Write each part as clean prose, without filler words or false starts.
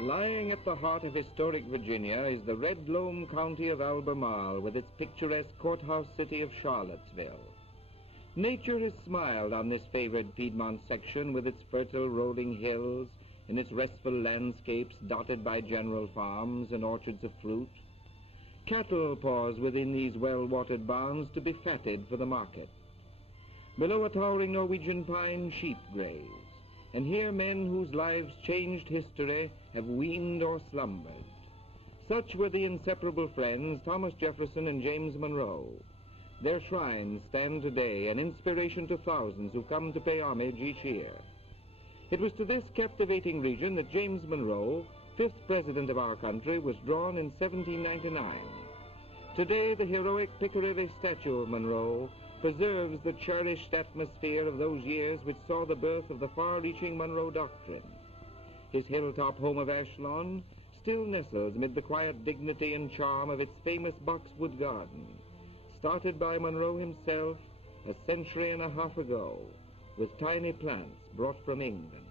Lying at the heart of historic Virginia is the red loam county of Albemarle with its picturesque courthouse city of Charlottesville. Nature has smiled on this favored Piedmont section with its fertile rolling hills and its restful landscapes dotted by general farms and orchards of fruit. Cattle pause within these well-watered bounds to be fatted for the market. Below a towering Norwegian pine, sheep graze, and here men whose lives changed history have weaned or slumbered. Such were the inseparable friends Thomas Jefferson and James Monroe. Their shrines stand today, an inspiration to thousands who come to pay homage each year. It was to this captivating region that James Monroe, 5th President of our country, was drawn in 1799. Today, the heroic Piccadilly statue of Monroe preserves the cherished atmosphere of those years which saw the birth of the far-reaching Monroe Doctrine. His hilltop home of Ashlawn still nestles amid the quiet dignity and charm of its famous boxwood garden, started by Monroe himself a century and a half ago, with tiny plants brought from England.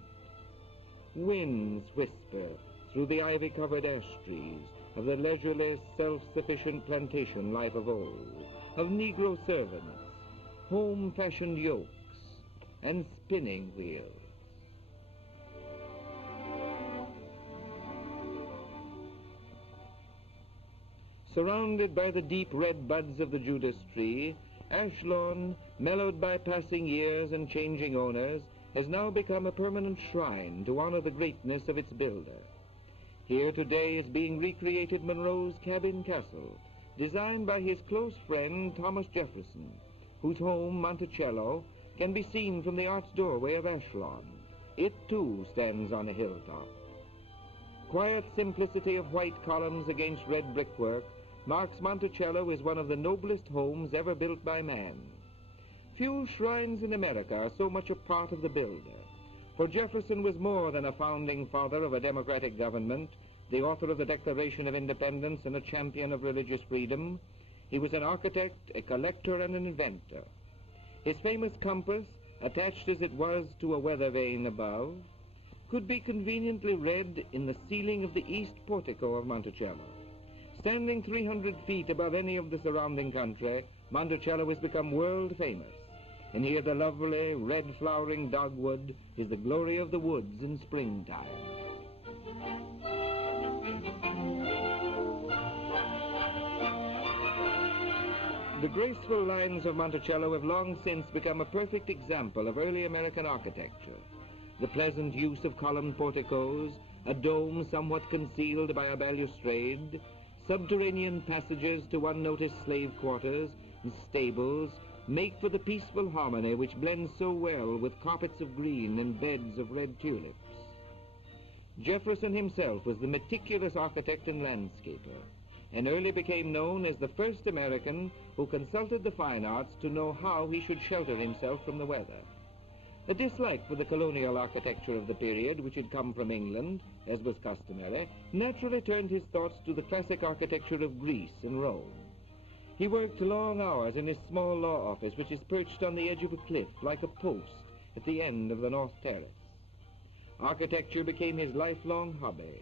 Winds whisper through the ivy-covered ash trees of the leisurely, self-sufficient plantation life of old, of Negro servants, home-fashioned yokes, and spinning wheels. Surrounded by the deep red buds of the Judas tree, Ashlawn, mellowed by passing years and changing owners, has now become a permanent shrine to honor the greatness of its builder. Here today is being recreated Monroe's cabin castle, designed by his close friend Thomas Jefferson, whose home, Monticello, can be seen from the arched doorway of Ashlawn. It, too, stands on a hilltop. Quiet simplicity of white columns against red brickwork marks Monticello as one of the noblest homes ever built by man. Few shrines in America are so much a part of the builder, for Jefferson was more than a founding father of a democratic government, the author of the Declaration of Independence, and a champion of religious freedom. He was an architect, a collector, and an inventor. His famous compass, attached as it was to a weather vane above, could be conveniently read in the ceiling of the east portico of Monticello. Standing 300 feet above any of the surrounding country, Monticello has become world famous. And here the lovely, red-flowering dogwood is the glory of the woods in springtime. The graceful lines of Monticello have long since become a perfect example of early American architecture. The pleasant use of columned porticos, a dome somewhat concealed by a balustrade, subterranean passages to unnoticed slave quarters, and stables make for the peaceful harmony which blends so well with carpets of green and beds of red tulips. Jefferson himself was the meticulous architect and landscaper, and early became known as the first American who consulted the fine arts to know how he should shelter himself from the weather. A dislike for the colonial architecture of the period, which had come from England, as was customary, naturally turned his thoughts to the classic architecture of Greece and Rome. He worked long hours in his small law office, which is perched on the edge of a cliff like a post at the end of the North Terrace. Architecture became his lifelong hobby,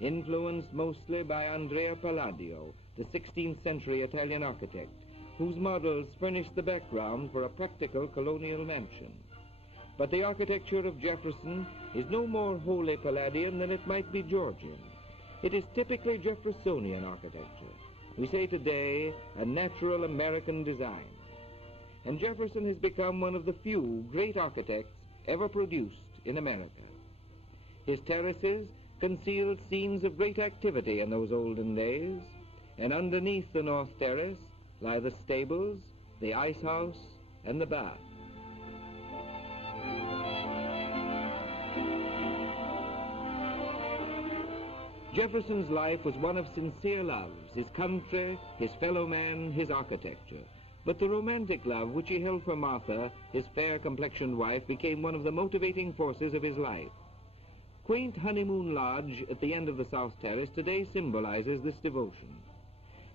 influenced mostly by Andrea Palladio, the 16th century Italian architect, whose models furnished the background for a practical colonial mansion. But the architecture of Jefferson is no more wholly Palladian than it might be Georgian. It is typically Jeffersonian architecture. We say today a natural American design. And Jefferson has become one of the few great architects ever produced in America. His terraces concealed scenes of great activity in those olden days, and underneath the North Terrace lie the stables, the ice house, and the bath. Jefferson's life was one of sincere loves, his country, his fellow man, his architecture. But the romantic love which he held for Martha, his fair-complexioned wife, became one of the motivating forces of his life. Quaint Honeymoon Lodge at the end of the South Terrace today symbolizes this devotion.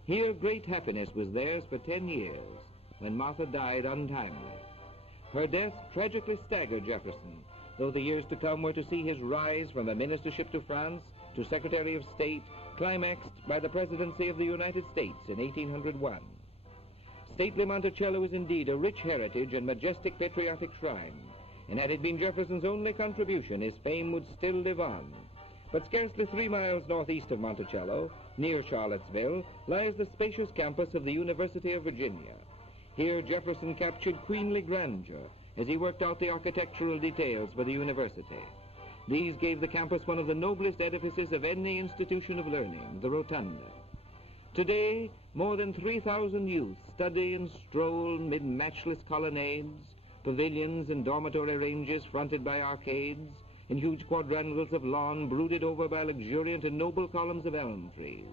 Here great happiness was theirs for 10 years, when Martha died untimely. Her death tragically staggered Jefferson, though the years to come were to see his rise from a ministership to France to Secretary of State, climaxed by the presidency of the United States in 1801. Stately Monticello is indeed a rich heritage and majestic patriotic shrine, and had it been Jefferson's only contribution, his fame would still live on. But scarcely 3 miles northeast of Monticello, near Charlottesville, lies the spacious campus of the University of Virginia. Here Jefferson captured queenly grandeur as he worked out the architectural details for the university. These gave the campus one of the noblest edifices of any institution of learning, the Rotunda. Today, more than 3,000 youth study and stroll mid matchless colonnades, pavilions and dormitory ranges fronted by arcades, and huge quadrangles of lawn brooded over by luxuriant and noble columns of elm trees.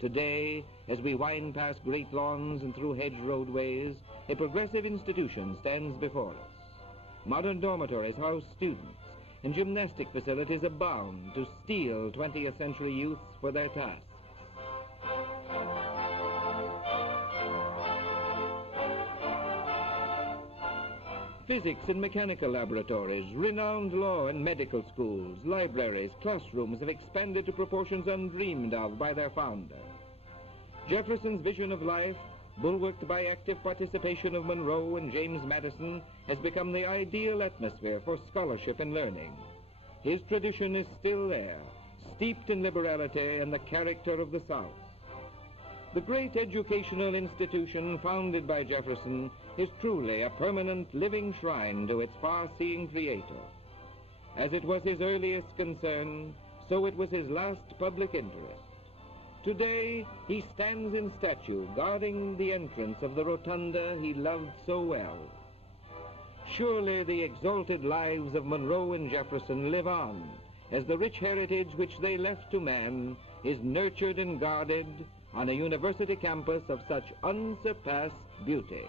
Today, as we wind past great lawns and through hedge roadways, a progressive institution stands before us. Modern dormitories house students, and gymnastic facilities abound to steel 20th century youths for their tasks. Physics and mechanical laboratories, renowned law and medical schools, libraries, classrooms have expanded to proportions undreamed of by their founder. Jefferson's vision of life, bulwarked by active participation of Monroe and James Madison, has become the ideal atmosphere for scholarship and learning. His tradition is still there, steeped in liberality and the character of the South. The great educational institution founded by Jefferson is truly a permanent living shrine to its far-seeing creator. As it was his earliest concern, so it was his last public interest. Today, he stands in statue guarding the entrance of the rotunda he loved so well. Surely the exalted lives of Monroe and Jefferson live on, as the rich heritage which they left to man is nurtured and guarded on a university campus of such unsurpassed beauty.